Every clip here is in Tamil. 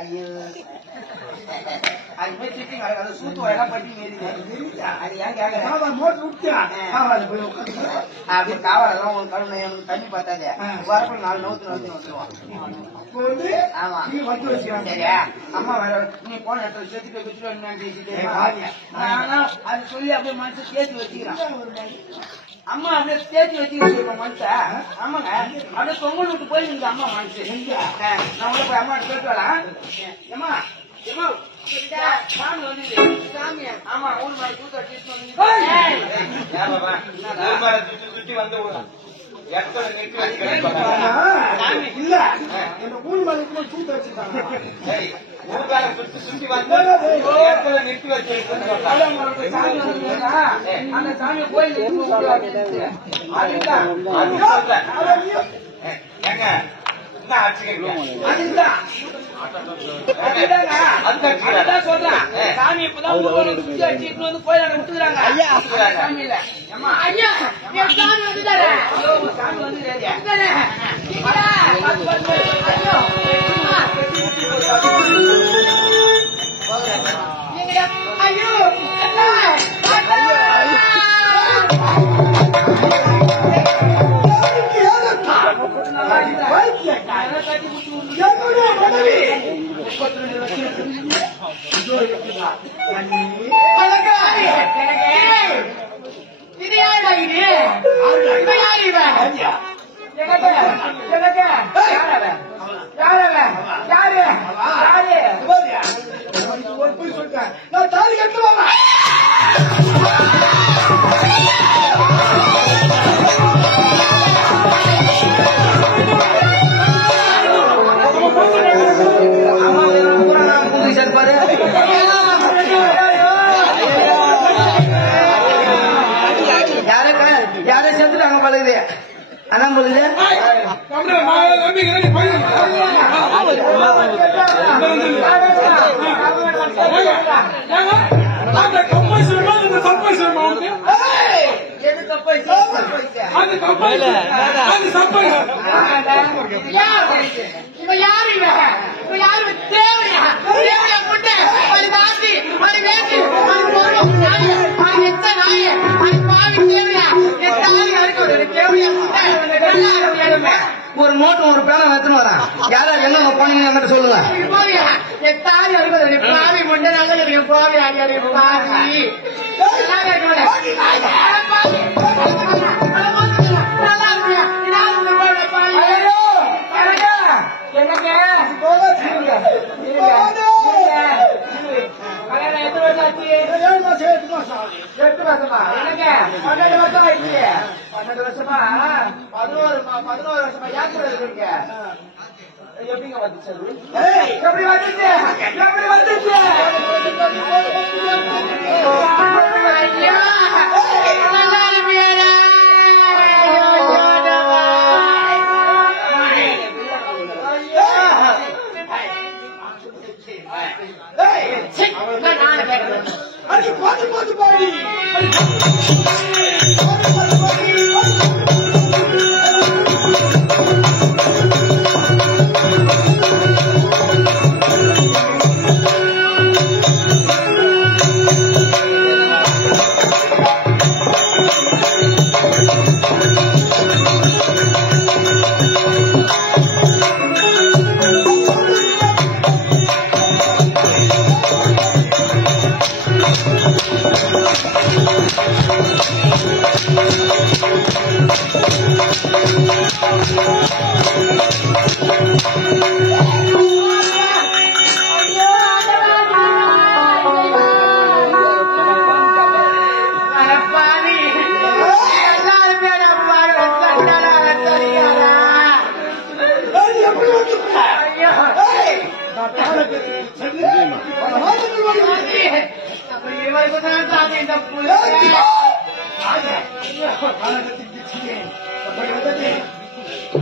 ஐயோ அது போய் சிட்டிங் அது சூத்து வயலாம் பட்டி அது ஏன் கேட்க மோட்டு விட்டியா அப்படி காவலாம் ஒரு கருணை தண்ணி பார்த்தாங்க வரப்ப 4 நவுத்து வந்துருவான். ஆமா சரியா அம்மா வேற நீ போன இடத்துல சேர்த்துட்டு வச்சுட்டு அது சொல்லி அப்படியே மனசு சேர்த்து வச்சுக்கிறான். அம்மா அப்படியே தேய்ச்சி வச்சுக்கிட்டு மனுஷன். ஆமாங்க அப்படியே பொங்கல் விட்டு போய் இந்த அம்மா மனுஷு நான் உள்ள போய் அம்மா கேட்டு வரலாம். ஏமா ஏமா சாமி வந்து சாமி ஆமா ஊர் மாதிரி கூத்த சுத்தி வந்து இல்ல எங்க ஊர் மாதிரி சூத்த வச்சுட்டாங்க. சுத்தி வந்து நிறுத்தி வச்சு அந்த சாமி கோயில் சொல்றேன் சாமி இப்பதான் சுத்தி வச்சுட்டு வந்து கோயில விட்டுக்கிறாங்க. ஐயா சாமி இல்ல ஐயா சாமி வந்துட்டாரு சாமி வந்து ஐயோ இது யாரா இது யாரு இவன் சொல்லிட்டேன் நான் தாலி கட்டுவாங்க. யாரை சேர்த்துட்டாங்க பழகுது அதான் பொழுது ஒரு நோட்டு ஒரு பேனை எடுத்துன்னு வரேன். யாராவது எங்க போனீங்க சொல்லுங்க. எப்படிங்க வந்துச்சு எப்படி வந்துச்சு எப்படி வந்துச்சு அது பாட்டு பாட்டு பாடி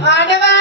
ஆண்டவா